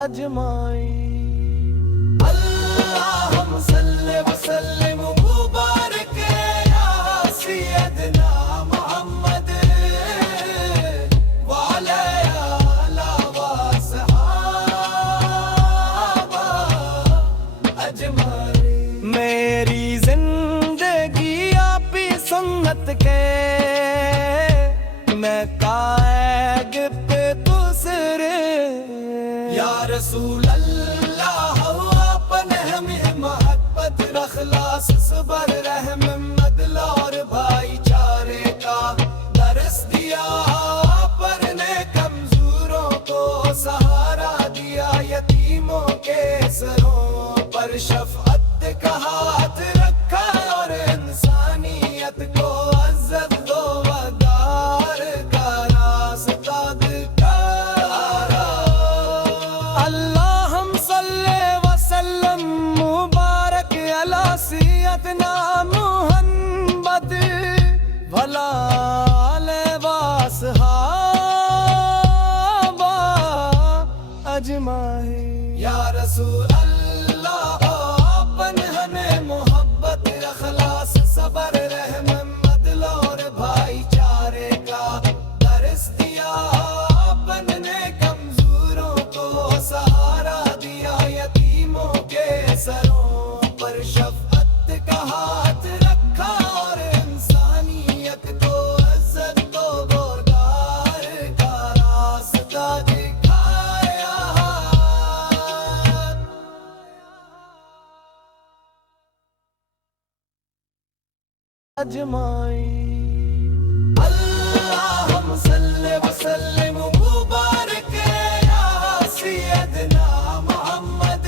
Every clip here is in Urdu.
اجمعین اللہم صلی وسلم مبارک یا سیدنا محمد وعلی آلہ وصحابہ اجمعین۔ میری زندگی آپ کی سنت کے میں قائد پہ دوسرے یا رسول اللہ اپنے ہمیں محبت اخلاص صبر رحم عدل اور بھائی چارے کا درس دیا، پڑھنے کمزوروں کو سہارا دیا، یتیموں کے سروں پر شفقت کا ہاتھ رکھا اور انسانیت کو عزت دو وقار کا راستہ دکھایا۔ اللہم صلی وسلم مبارک علی سیدنا محمد وعلی آلہ وصحابہ اجمعین۔ یا رسول اللہ اپنے ہمیں محبت اخلاص صبر رحم عدل اور بھائی چارے کا درس دیا، اپنے کمزوروں کو سہارا دیا، یتیموں کے سروں پر شفقت کا ہاتھ رکھا اور انسانیت کو عزت دو بردار کا راستہ دکھایا۔ اجمعین اللہم صلی وسلم مبارک یا سیدنا محمد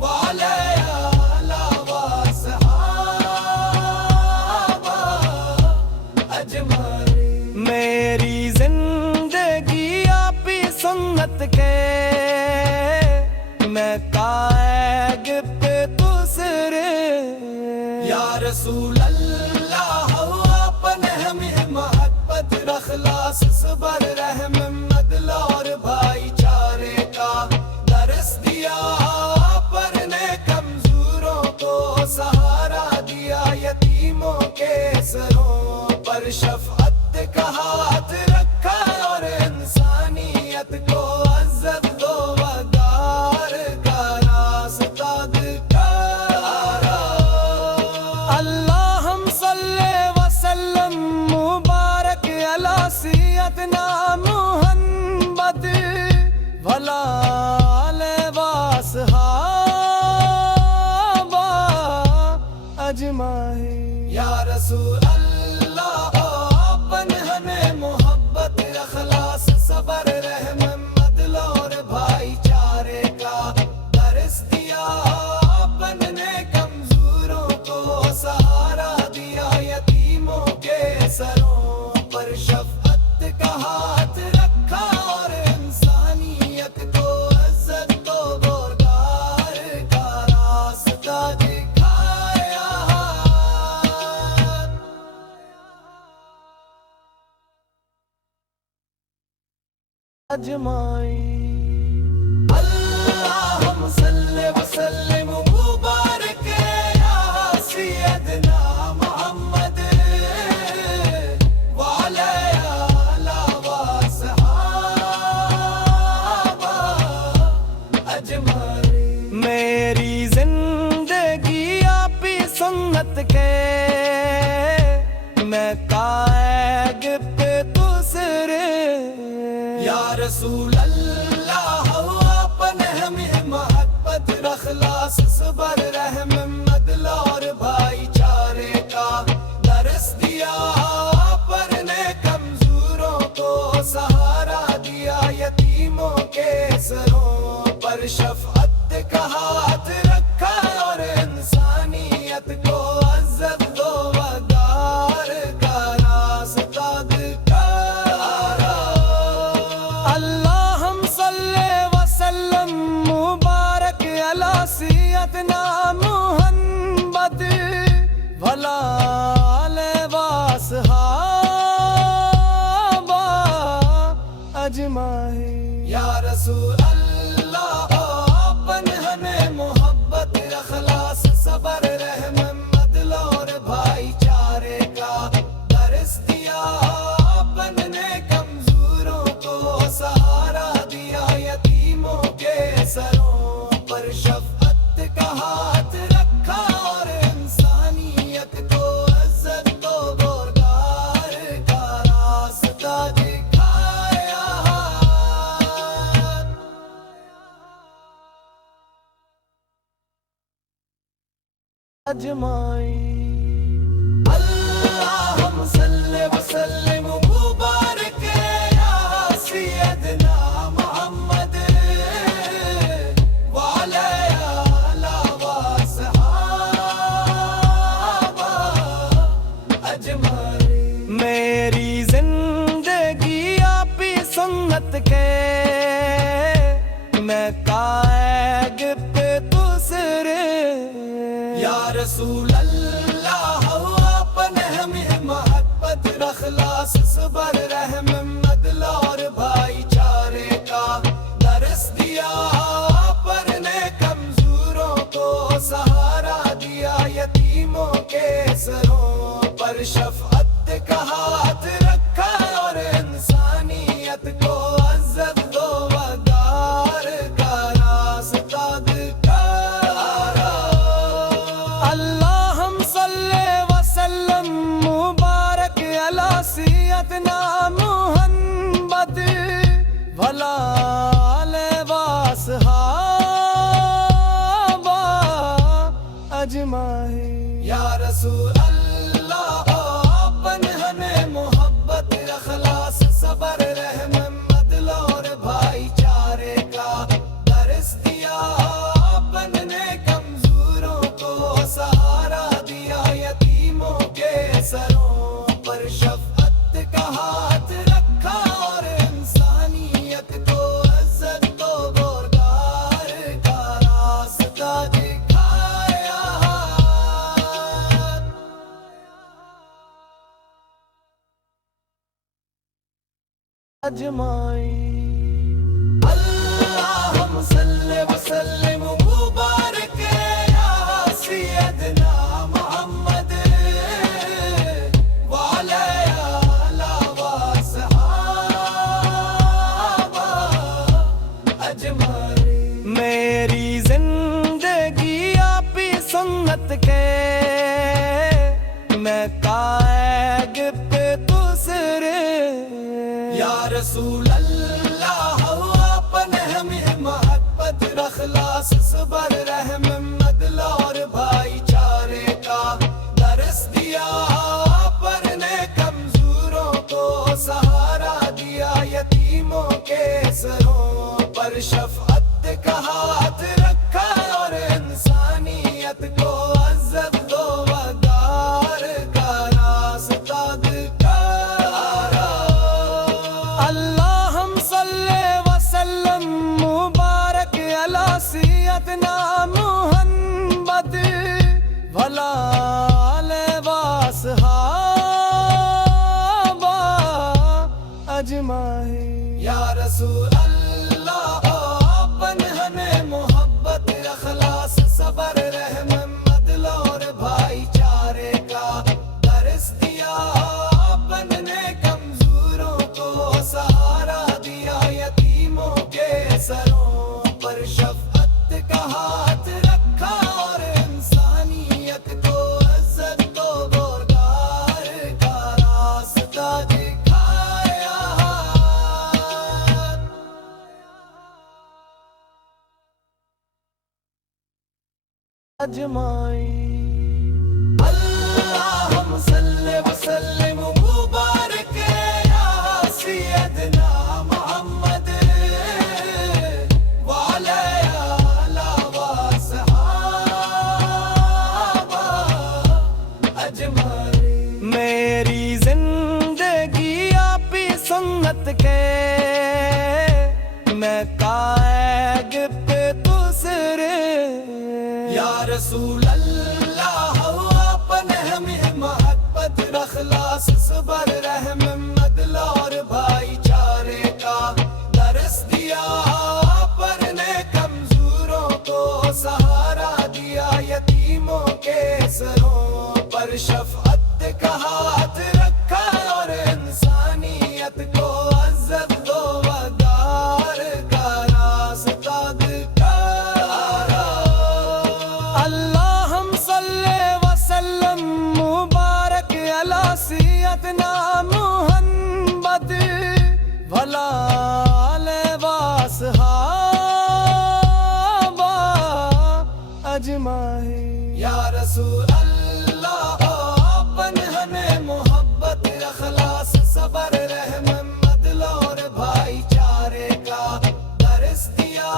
وعلی آلہ وصحابہ اجمعین۔ میری زندگی آپ کی سنت کے میں قائد پہ دوسرے یا رسول اللہ اپنے ہمیں محبت اخلاص صبر رحم عدل اور بھائی چارے کا درس دیا، پڑھنے کمزوروں کو سہارا دیا، یتیموں کے سروں پر شفقت کا ہاتھ رکھا اور انسانیت کو عزت دو وقار کا راستہ دکھایا۔ اللہم صلی وسلم مبارک علی سیدنا محمد وعلی آلہ وصحابہ اجمعین۔ یا رسول اللہ اپنے ہمیں محبت اخلاص صبر رحم عدل اور بھائی چارے کا درس دیا، اپنے کمزوروں کو سہارا دیا، یتیموں کے سروں پر شفقت کا ہاتھ رکھا اور انسانیت کو عزت دو بردار کا راستہ دکھایا۔ اجمعین اللہم صلی وسلم مبارک یا سیدنا محمد وعلی آلہ وصحابہ اجمعین۔ میری زندگی آپ کی سنت کے میں قائد پہ دوسرے یا رسول اللہ اپنے ہمیں محبت اخلاص صبر رحم عدل اور بھائی چارے کا درس دیا، پڑھنے کمزوروں کو سہارا دیا، یتیموں کے سروں پر شفقت کا ہاتھ رکھا اور انسانیت کو عزت دو وقار کا راستہ دکھایا۔ اللہم صلی وسلم مبارک علی سیدنا محمد وعلی آلہ وصحابہ اجمعین۔ یا رسول رسول اللہ اپن ہمیں محبت اخلاص صبر رحم عدل اور بھائی چارے کا درس دیا اپن نے کمزوروں کو سہارا دیا یتیموں کے سروں پر شفقت کا ہاتھ رکھا اور انسانیت کو عزت دو بردار کا راستہ دکھایا اجمعین اللہم صلی وسلم مبارک یا سیدنا محمد وعلی آلہ وصحابہ اجمعین میری زندگی آپ ہی سنت کے میں قائد پہ دوسرے یا رسول اللہ اپن ہمیں محبت اخلاص صبر رحم عدل اور بھائی چارے کا درس دیا پر نے کمزوروں کو سہارا دیا یتیموں کے سروں پر شفقت کا ہاتھ رکھا اور انسانیت کو عزت دو وقار کا راستہ دکھایا اللہم صلی وسلم مبارک علی سیدنا محمد وعلی آلہ وصحابہ اجمعین یا رسول اللہ اپن ہمیں محبت اخلاص صبر رحم عدل اور بھائی چارے کا درس دیا اپن نے کمزوروں کو سہارا دیا یتیموں کے سروں پر شفقت کا ہاتھ رکھا اور انسانیت کو عزت دو بردار کا راستہ دکھایا اجمعین اللہم صلی وسلم مبارک یا سیدنا محمد وعلی آلہ وصحابہ اجمعین میری زندگی آپ ہی سنت کے میں قائد پہ دوسرے یا رسول اللہ اپن ہمیں محبت اخلاص صبر رحم عدل اور بھائی چارے کا درس دیا پر نے کمزوروں کو سہارا دیا یتیموں کے سروں پر شفقت کا ہاتھ رکھا اور انسانیت کو عزت دو وقار کا راستہ دکھایا اللہم صلی وسلم مبارک علی سیدنا محمد وعلی آلہ وصحابہ اجمعین یا رسول اللہ اپن ہمیں محبت اخلاص صبر رحم عدل اور بھائی چارے کا درس دیا اپن نے کمزوروں کو سہارا دیا یتیموں کے سروں پر شفقت کا ہاتھ رکھا اور انسانیت کو عزت دو بردار کا راستہ دکھایا اجمعین اللہم صلی وسلم مبارک یا سیدنا محمد وعلی آلہ وصحابہ اجمعین میری زندگی آپ ہی سنت کے میں قائد پہ دوسرے یا رسول اللہ اپن ہمیں محبت اخلاص صبر رحم عدل اور بھائی چارے کا درس دیا اجمائے یا رسول اللہ اپن ہمیں محبت اخلاص صبر رحم عدل اور بھائی چارے کا درس دیا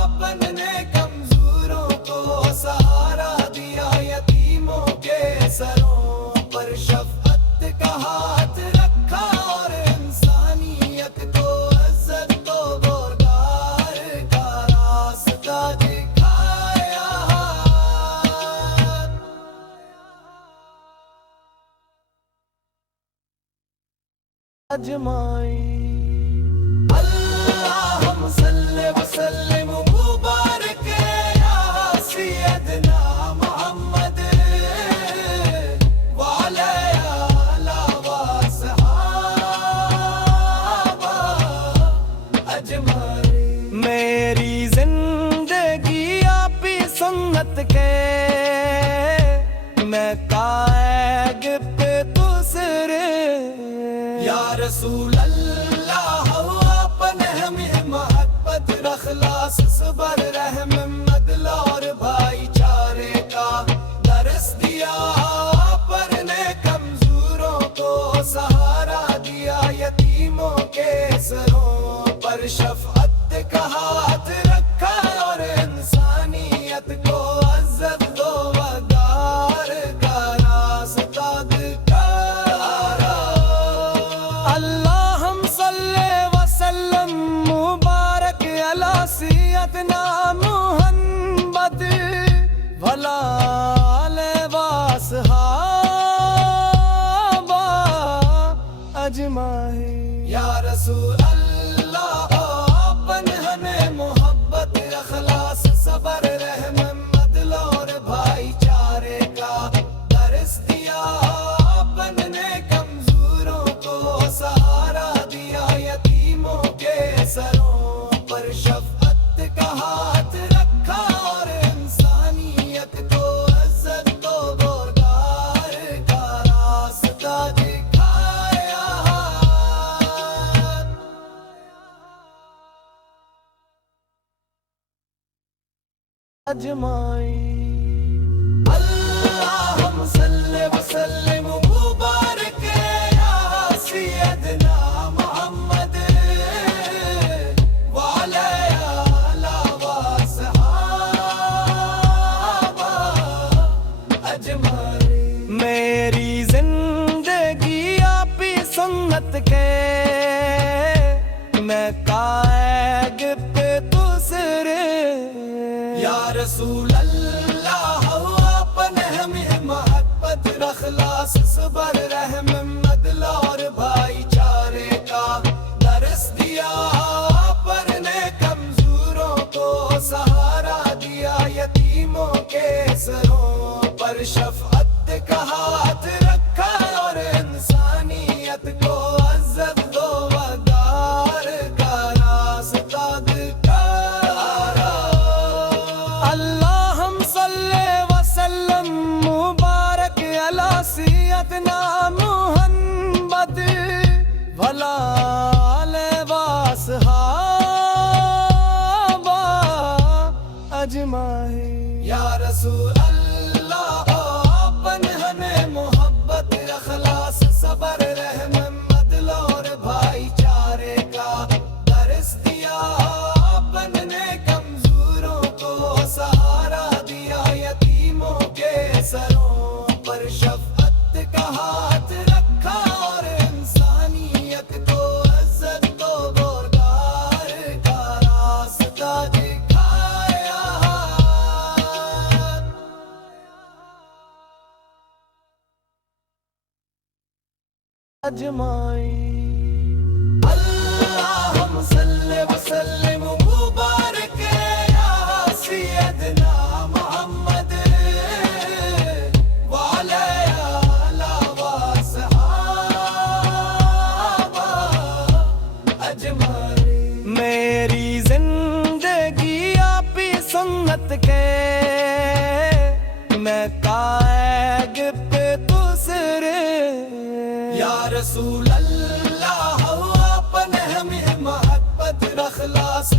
اپن نے کمزوروں کو سہارا دیا یتیموں کے سروں پر شفقت کا ہاتھ رکھا اور انسانیت کو عزت تو بردار کا راستہ دکھایا اجمعین اللہم صلی وسلم مبارک یا سیدنا محمد وعلی آلہ وصحابہ اجمعین میری زندگی آپ ہی سنت کے میں قائد پہ دوسرے یا رسول اللہ اپنے ہمیں محبت اخلاص صبر رحم عدل اور بھائی چارے کا درس دیا پر نے کمزوروں کو سہارا دیا یتیموں کے سروں پر شفقت کا ہاتھ رکھا اور انسانیت کو عزت دو وقار کا راستہ دکھایا اللہم صلی وسلم مبارک علی سیدنا محمد وعلی آلہ وصحابہ اجمعین یا رسول اللہ اپن ہمیں محبت اخلاص صبر رحم عدل اور بھائی چارے کا درس دیا اپن نے کمزوروں کو سہارا دیا یتیموں کے سروں پر شفقت کا ہاتھ رکھا اور انسانیت کو عزت تو بردار کا راستہ دکھایا اجمعین اللہم صلی وسلم مبارک یا سیدنا محمد وعلی آلہ وصحابہ اجمعین میری زندگی آپ ہی سنت کے میں قائد پہ دوسرے یا رسول اللہ اپنے ہمیں محبت اخلاص صبر رحم عدل اور بھائی چارے کا درس دیا پر نے کمزوروں کو سہارا دیا یتیموں کے سروں پر شفقت کا ہاتھ رکھا اور انسانیت کو عزت دو وقار کا راستہ دکھایا اللہم صلی وسلم مبارک علی سیدنا محمد وعلی آلہ وصحابہ اجمعین یا رسول اللہ اپن ہمیں محبت اخلاص صبر رحم عدل اور بھائی چارے کا درس دیا اپن نے کمزوروں کو سہارا دیا یتیموں کے سروں پر شفقت کا ہاتھ رکھا اور انسانیت کو عزت تو بردار کا راستہ دکھایا اجمعین اللہم صلی وسلم مبارک یا سیدنا محمد وعلی آلہ وصحابہ اجمعین میری زندگی آپ ہی سنت کے میں قائد پہ دوسرے یا رسول اللہ اپنے ہمیں محبت اخلاص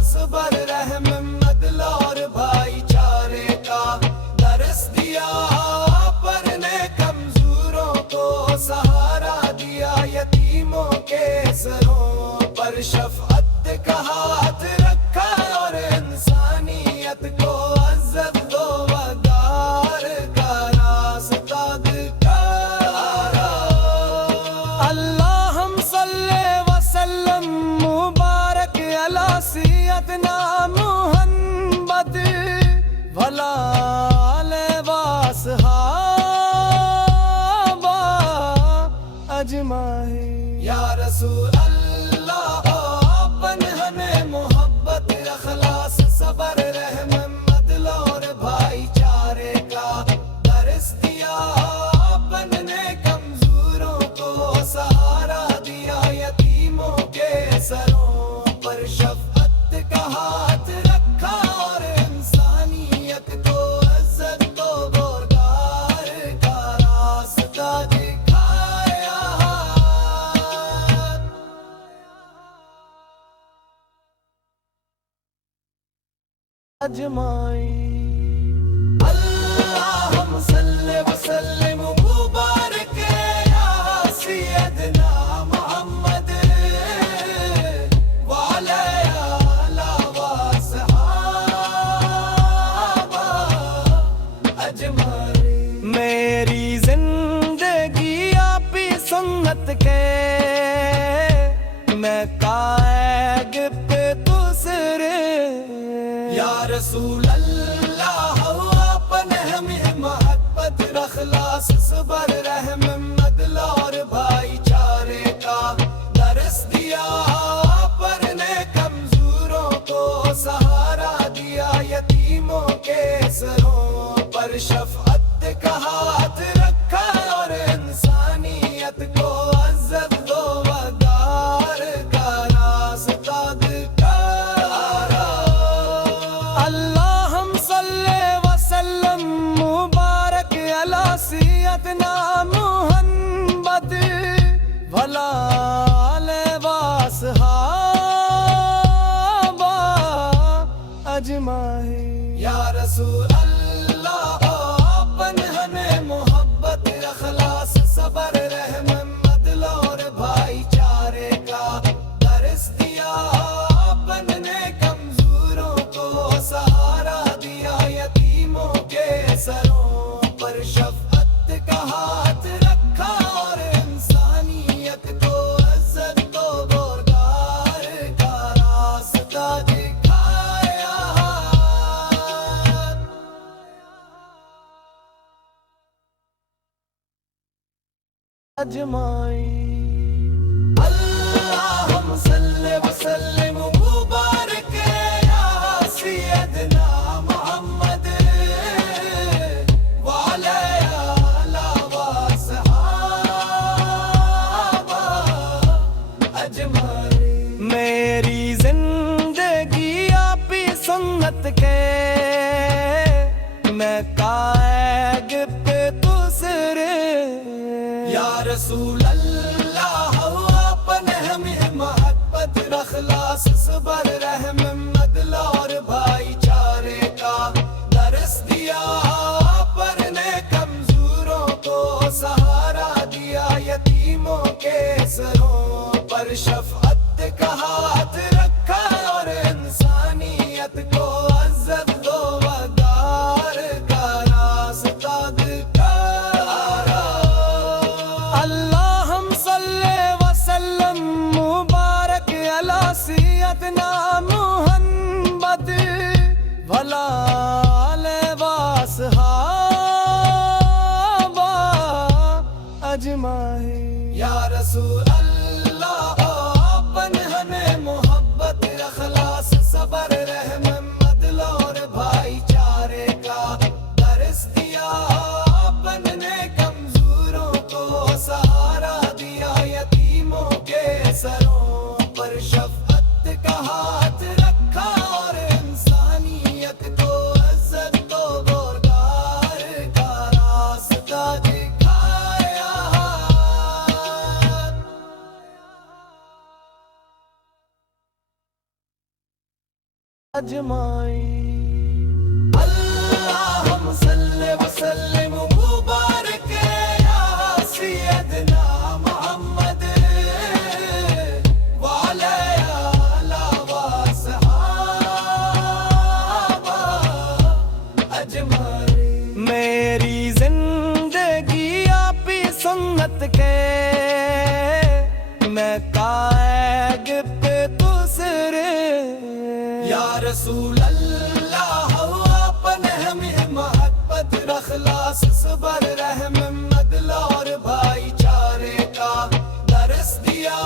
رسول اللہ اپن ہمیں محبت اخلاص صبر رحم عدل اور بھائی چارے کا درس دیا اپن نے کمزوروں کو سہارا دیا یتیموں کے سروں پر شفقت کا ہاتھ رکھا اور انسانیت کو عزت و بردار کا راستہ دکھایا اجمعین اللہم صلی وسلم مبارک یا سیدنا محمد وعلی آلہ وصحابہ اجمعین میری زندگی آپ ہی سنت کے میں قائد پہ دوسرے یا رسول اللہ اپن ہمیں محبت اخلاص صبر رحم عدل اور بھائی چارے کا درس دیا پر نے کمزوروں کو سہارا دیا یتیموں کے سروں پر شفقت کا ہاتھ رکھا اور انسانیت کو عزت و وقار کا راستہ دکھایا اللہم صلی وسلم مبارک علی سیدنا محمد وعلی آلہ وصحابہ اجمعین یا رسول اللہ اپن ہمیں محبت اخلاص صبر رحم عدل اور بھائی چارے کا درس دیا اپن نے کمزوروں کو سہارا دیا یتیموں کے سروں پر شفقت کا ہاتھ رکھا اور انسانیت کو عزت و بردار کا راستہ دکھایا اجمعین اللہم صلی وسلم مبارک یا سیدنا محمد وعلی آلہ وصحابہ اجمعین میری زندگی آپ ہی سنت کے میں قائد پہ دوسرے یا رسول اللہ اپن ہمیں محبت اخلاص صبر رحم عدل اور بھائی چارے کا درس دیا پر نے کمزوروں کو سہارا دیا یتیموں کے سروں پر شفقت کا ہاتھ رکھا اور انسانیت کو عزت و وقار کا راستہ دکھایا اللہم صلی وسلم مبارک علی سیدنا محمد وعلی آلہ وصحابہ اجمعین یا رسول اللہ اپن ہمیں محبت اخلاص صبر رحم عدل اور بھائی چارے کا درس دیا اپن نے کمزوروں کو سہارا دیا یتیموں کے سروں پر شفقت کا ہاتھ رکھا اور انسانیت کو عزت و بردار کا راستہ دکھایا اجمعین اللہم صلی وسلم مبارک یا سیدنا محمد وعلی آلہ وصحابہ اجمعین میری زندگی آپ ہی سنت کے میں قائد پہ دوسرے یا رسول اللہ اپن ہمیں محبت اخلاص صبر رحم عدل اور بھائی چارے کا درس دیا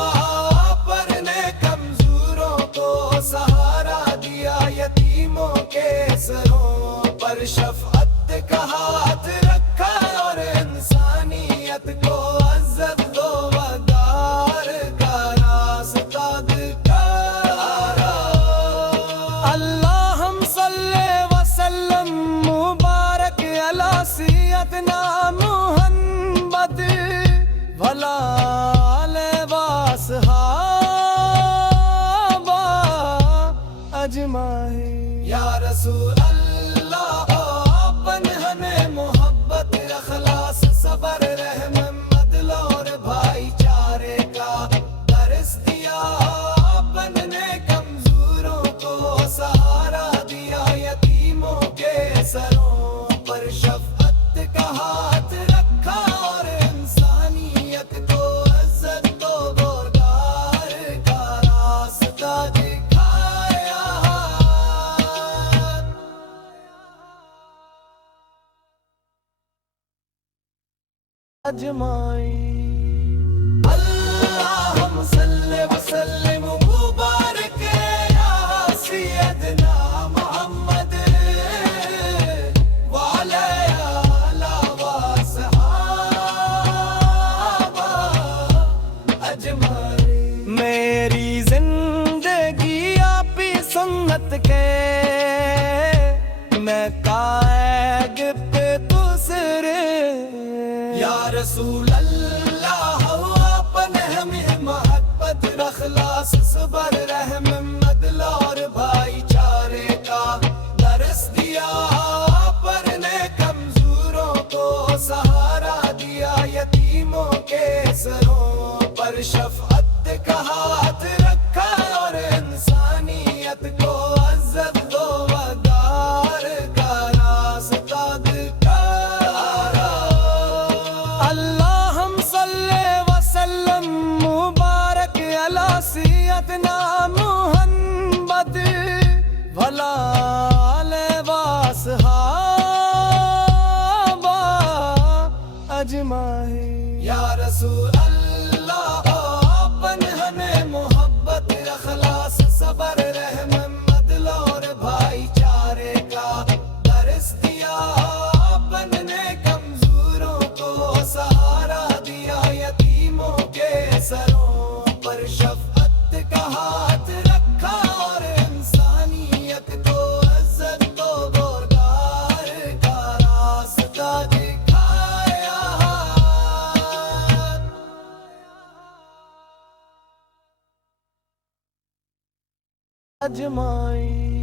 پر شفقت کا ہاتھ رکھا اور انسانیت کو عزت دو وقار کا راستہ دکھایا۔ اللہم صلی وسلم مبارک علی سیدنا محمد وعلی آلہ واصحابہ اجمعین۔ یا رسول اللہ اپن ہمیں محبت اخلاص صبر رحم عدل اور بھائی چارے کا درس دیا۔ اپن نے کمزوروں کو سہارا دیا، یتیموں کے سروں پر شفقت کا ہاتھ رکھا اور انسانیت کو عزت دو بردار کا راستہ دکھایا۔ اجمعین۔ اللہم صلی وسلم مبارک یا سیدنا محمد وعلی آلہ واصحابہ اجمعین۔ میری زندگی آپ ہی سنت کے، میں قائد پہ دوسرے۔ یا رسول اللہ اپنے ہمیں محبت اخلاص صبر رحم عدل اور بھائی چارے کا درس دیا۔ پر نے کمزوروں کو سہارا دیا، یتیموں کے سروں پر شفقت کا ہاتھ رکھا اور انسانیت کو عزت دو وقار کا راستہ دکھایا۔ اللہم صلی وسلم مبارک علی سیدنا محمد وعلی آلہ واصحابہ اجمعین۔ یا رسول اللہ اپن ہمیں محبت اخلاص صبر رحم عدل اور بھائی چارے کا درس دیا۔ اپن نے کمزوروں کو سہارا دیا، یتیموں کے سروں پر شفقت کا ہاتھ رکھا اور انسانیت کو عزت دو بردار کا راستہ دکھایا۔ اجمعین۔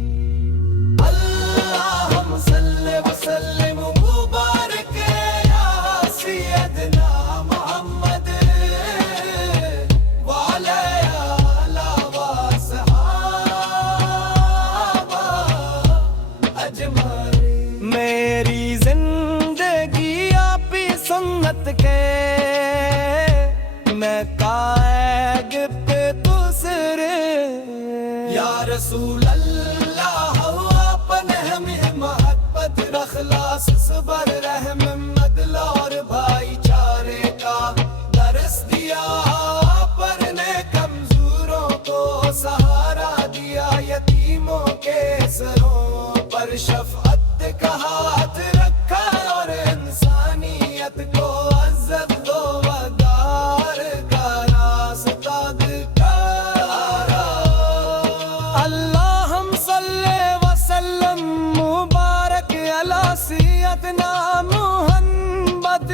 اللہم صلی وسلم مبارک یا سیدنا محمد وعلی آلہ واصحابہ اجمعین۔ میری زندگی آپ ہی سنت کے، میں قائد پہ دوسرے۔ یا رسول اللہ اپنے ہمیں محبت اخلاص صبر رحم عدل اور بھائی چارے کا درس دیا۔ پر نے کمزوروں کو سہارا دیا، یتیموں کے سروں پر شفقت کا ہاتھ رکھا اور انسانیت کو عزت دو وقار کا راستہ دکھایا۔ اللہم صلی وسلم مبارک علی سیدنا محمد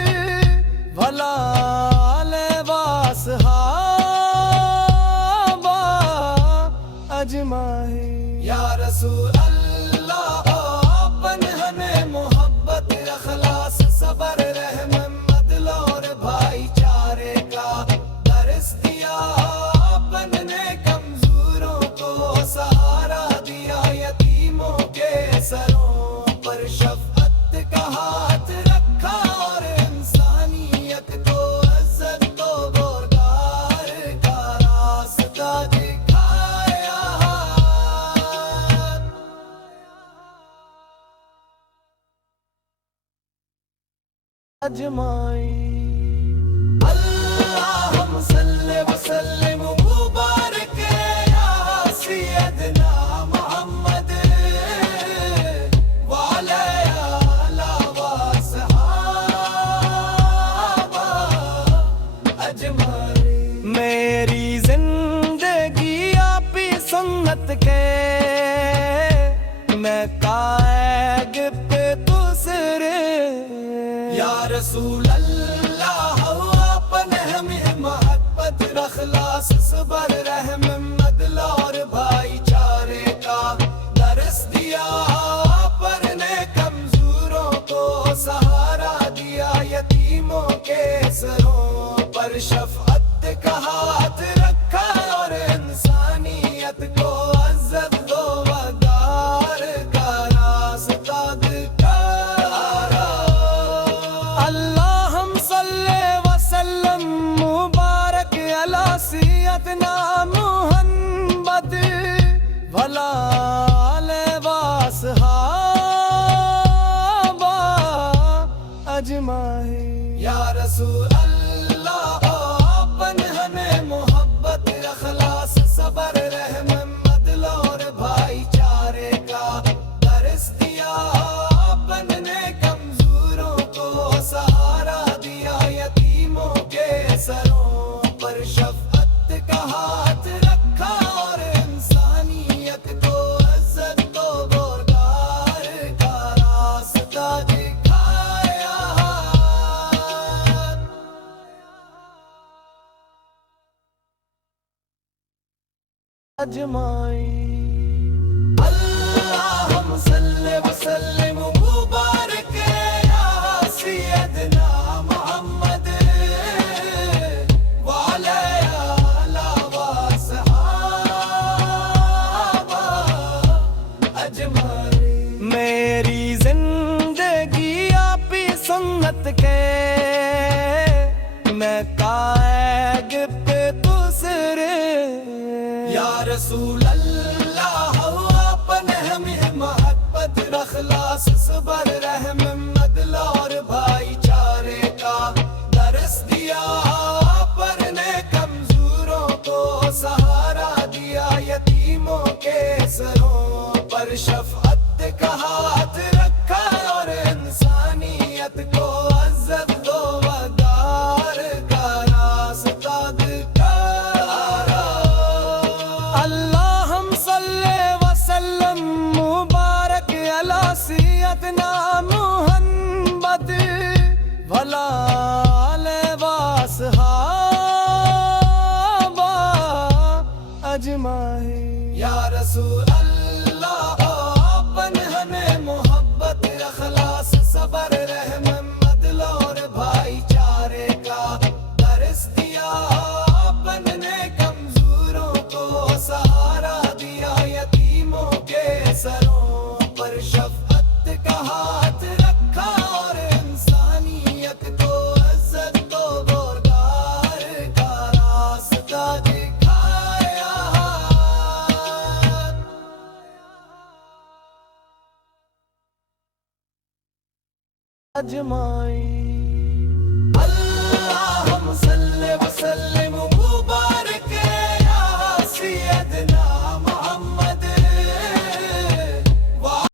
وعلی آلہ واصحابہ اجمعین۔ یا رسول اللہ اپن ہمیں محبت اخلاص صبر رحم عدل اور بھائی چارے کا درس دیا۔ اپن نے کمزوروں کو سہارا دیا، یتیموں کے سروں پر شفقت کا ہاتھ رکھا اور انسانیت کو عزت دو بردار کا راستہ دکھایا۔ اجمعین۔ اللہم صلی وسلم مبارک یا سیدنا محمد وعلی اخلاص صبر رحم عدل اور بھائی چارے کا درس دیا پر نے کمزوروں کو سہارا دیا یتیموں کے سروں پر شفقت کا ہاتھ رکھا اور انسانیت کو عزت دو وقار کا راستہ دکھایا اللہم صلی وسلم مبارک علی سیدنا محمد وعلی آلہ واصحابہ اجمعین یا رسول اللہ اپن ہمیں محبت اخلاص صبر رحم عدل اور بھائی چارے کا درس دیا اپن نے کمزوروں کو سہارا دیا یتیموں کے سروں پر شفقت کا ہاتھ رکھا اور انسانیت کو عزت دو بردار کا راستہ دکھایا اجمعین اللہم صلی وسلم مبارک یا سیدنا محمد وعلی آلہ واصحابہ اجمعین میری زندگی آپ ہی سنت کے میں قائد پہ دوسرے یا رسول اللہ اپن ہمیں محبت اخلاص صبر رحم عدل اور بھائی چارے کا درس دیا پر نے کمزوروں کو سہارا دیا یتیموں کے سروں پر شفقت کا ہاتھ رکھا اور انسانیت کو عزت دو وقار کا راستہ دکھایا اللہم صلی وسلم مبارک علی سیدنا محمد وعلی آلہ واصحابہ اجمعین یا رسول اللہ اپن ہمیں محبت اخلاص صبر رحم عدل اور بھائی چارے کا درس دیا اپن نے کمزوروں کو سہارا دیا یتیموں کے سروں پر شفقت کا ہاتھ رکھا اور انسانیت کو عزت دو بردار کا راستہ دکھایا اجمعین